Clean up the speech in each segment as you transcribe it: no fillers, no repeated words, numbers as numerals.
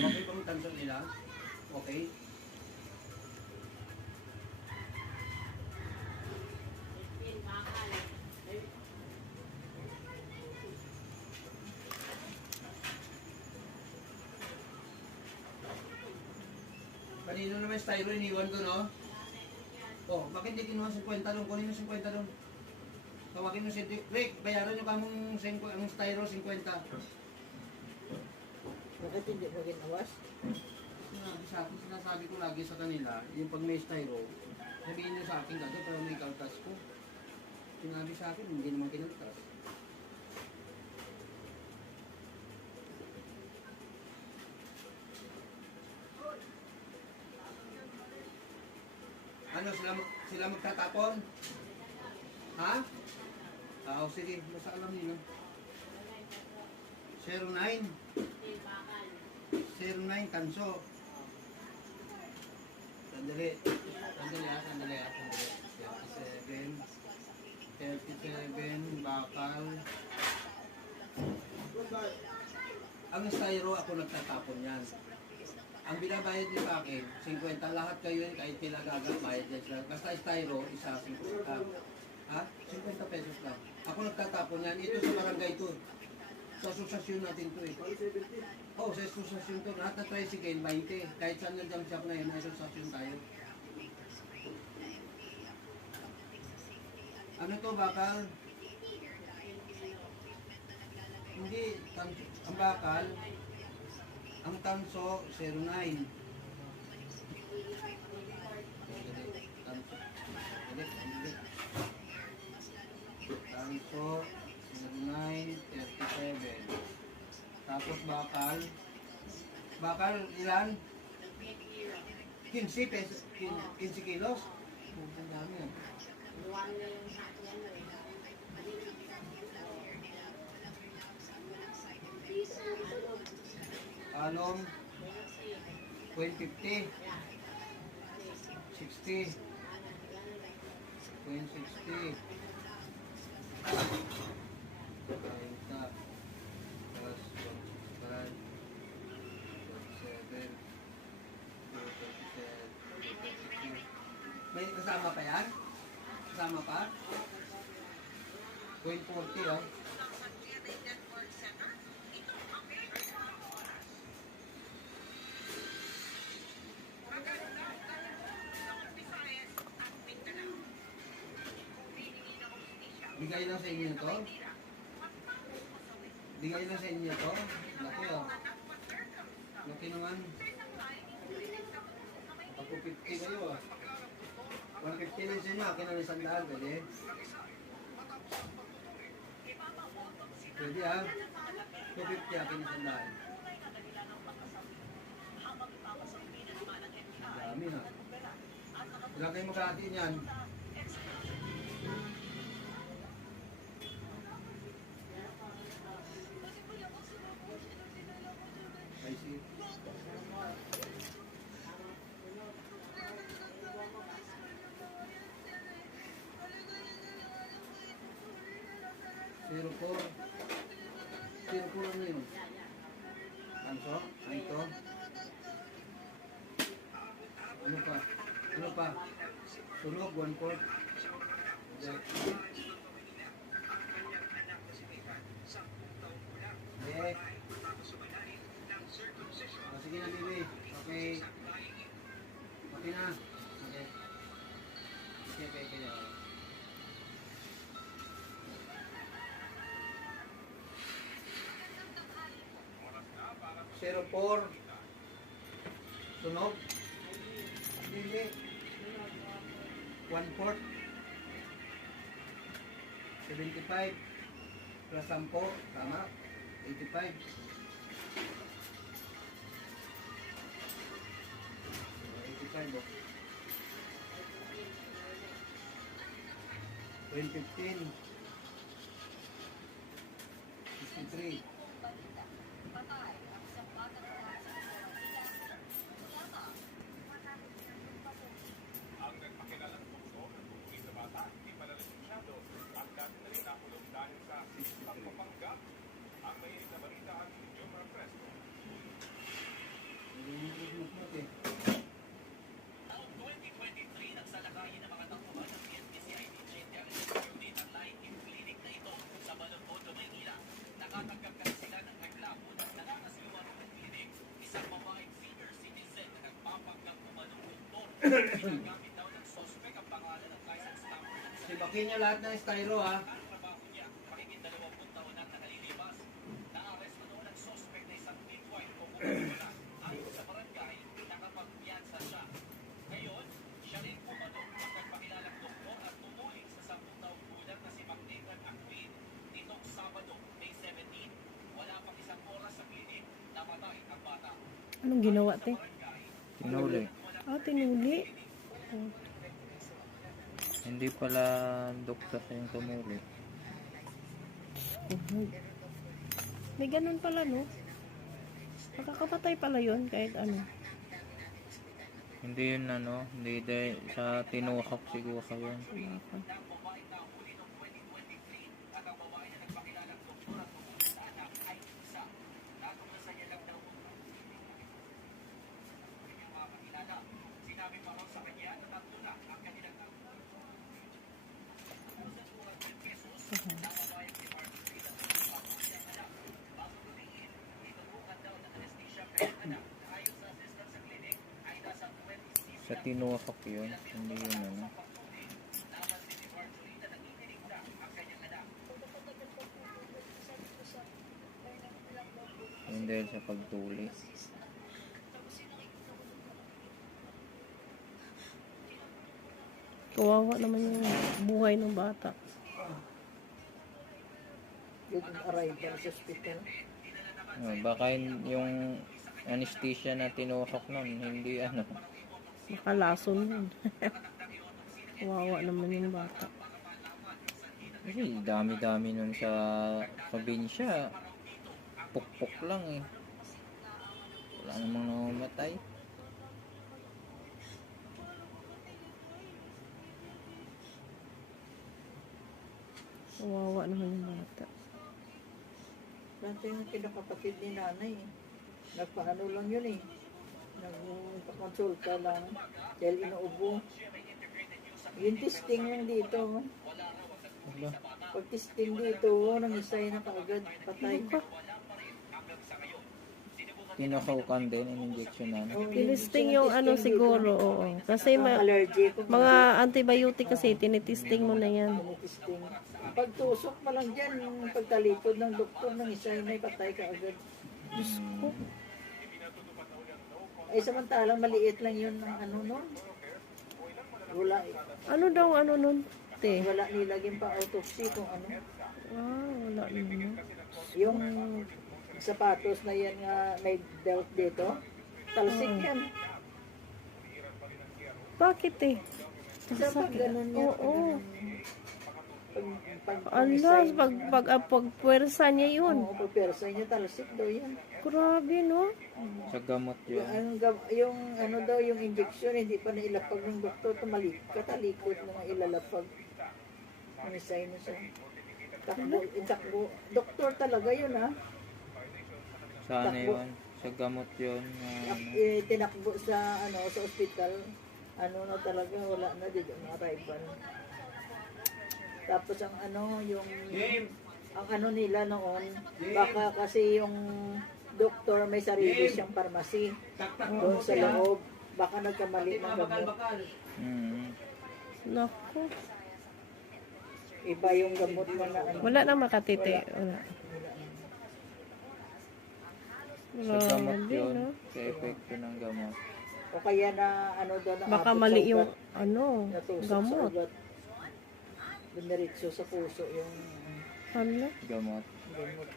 Okay bang tanso nila? Okay. Kanino naman styro iniwan ko, no? Oh, bakit hindi kinuha 50 doon? Kunin mo 50 doon. Tawagin mo si Rick, bayaran nyo kamong ang styro 50. Bakit hindi mo ginawas? Sinasabi ko lagi sa kanila, yung pag may styro, sabihin nyo sa akin dati, pero may kaltas ko. Sinabi sa akin, hindi naman kinaltas. Ano, sila magtatapon? Ha? Oo, sige, basta alam nyo. 09. 09, tanso. Sandali. Sandali. 37, bakal. Ang styro ako nagtatapon yan. Ang binabayad niyo sa akin, 50 lahat kayo yun, kahit pinagagat, bayad yan sila. Basta styro, isa 50. Ha? 50 pesos lang. Ako nagtatapon yan. Ito sa barangay to. Sa asosasyon natin to eh. Oh, sa asosasyon to. Lahat na tricycle, 20. Kahit saan ng jump shop ngayon, may asosasyon tayo. Ano to, bakal? Hindi, ang bakal, ang tanso, 09. Tanso, 09, 37. Tapos bakal ilan? 15 pesos, 15 kilos. Ang dami yan. Alom, 2050, 60, 2060, 30, plus 45, 47, 47. May kasama pa yan? Kasama pa? 0.40 oh. Bigay lang sa inyo to? Bigay lang sa inyo to? Laki oh. Laki naman. Ako 50 kayo ah. 150 lang sa inyo, akin ang 100, pwede? Pwede ah. 250 akin ang 100. Ang dami ha. Ilang kayo magkakati niyan? I see. Zero four. Ano yun? Anso? Anto? Ano pa? Sunog, 1/4. Okay. Sige na, baby. Okay. Okay na. Okay. 04. Sunog. Hindi. 1/4. 75. Plus 10. Tama. 85. 85. 2015. 63. Ang nagpakilalang tukso ng tungkol sa bata, hindi pala lisensyado at dati na rin nakulong dahil sa pagpapanggap. Ang mahilig na balita ang Jomar Fresco. Sibakin niya lahat ng styro ha. Anong ginawa, te? Tinuli. Tinuli. Oh. Hindi pala doktor yung tumuli. May ganun pala, no? Makakapatay pala yun kahit ano. Hindi yun ano, hindi dahil sa tinukap siguro yun. Sa tinukap yun, hindi yun ano. Yun dahil sa pagtuli. Kawawa naman yung buhay ng bata. Yung arrival sa hospital. Baka yung anesthesia na tinukap nun, hindi ano. Makalason yun. Kawawa naman yung bata. Kasi dami-dami nun sa probinsya. Pukpok lang eh. Wala namang namamatay. Kawawa naman yung bata. Dati yung kinakapatid ni nanay. Nagpaano lang yun eh. Nagpakonsulta lang. Dahil inuubo. Yung testing lang dito. Wala. Pag testing dito, nangisay na kaagad. Patay. Tinukaukan din, yung injection na ano. Tinisting yung ano siguro, oo. Kasi Allergy. mga antibiotic kasi tinitesting mo na yan. Testing. Pagtusok pa lang dyan, pagtalikod ng doktor, nangisay na patay kaagad. Diyos ko. Ay samantalang maliit lang yun ng ano nun. Wala, Ano daw ano nun, te? wala nilagyan pa autopsy kung ano. Wala naman. Yung sapatos na yan nga may belt dito, talsik yan. Bakit eh? Sa pag ganun yan. Oo. Pag Alas, pag puwersa niya yun. Oo, pag persa niya, talsik daw yan. Grabe, no? Sa gamot yun. Yung ano daw, yung injection, hindi pa nailapag ng doktor, katalikod na nga ilalapag. Manisay na siya. Takbo. Doktor talaga yun, ha? Sa ano yun? Sa gamot yun. Tinakbo sa, sa ospital. Ano na talaga, wala na dito na arrival. Tapos ang ang ano nila noon, baka kasi yung doktor may sarili siyang pharmacy doon sa loob. Baka nagkamali ng gamot. Naku. Iba yung gamot mo na ano. Wala na makatiti. Wala. Sa gamot Grabe, yun. no? Sa epekto ng gamot. O kaya na ano doon na Baka mali yung natusok gamot. sa ugat. Dumiretso sa puso yung Hala. Gamot. gamot.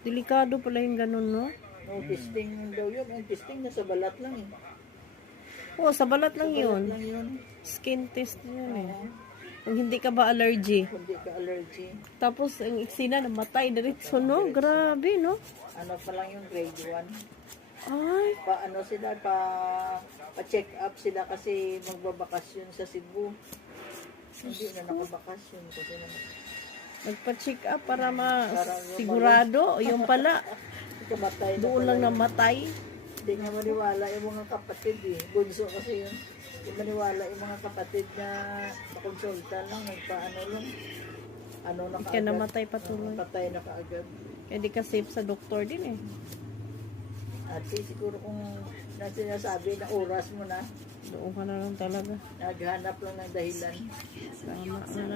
Delikado pala yung ganun, no? No, testing daw yun. Ang testing na sa balat lang eh. Oo, sa balat lang Balat yun. lang yun. Skin test yun eh. Oo. Kung hindi ka ba allergy. Hindi ka allergy. Tapos, ang eksena, namatay diretso, no? Grabe, no? Ano pa lang yung grade 1. Ay, Ano sila, pa-check up sila kasi magbabakasyon sa Cebu. Hindi na nakabakasyon kasi nagpa-check up para sigurado. Yung pala, kamatay na doon pala. lang namatay. Hindi nga maniwala yung mga kapatid eh. Bunso kasi yun. Hindi maniwala yung mga kapatid na pakonsulta lang. Nagpaano lang. Ano na Ika kaagad. namatay patuloy. Patay na kaagad. Kaya di ka safe sa doktor din eh. At siguro kung na sinasabi na oras mo na. Doon ka na lang talaga. Naghanap lang ng dahilan. Tama ka na.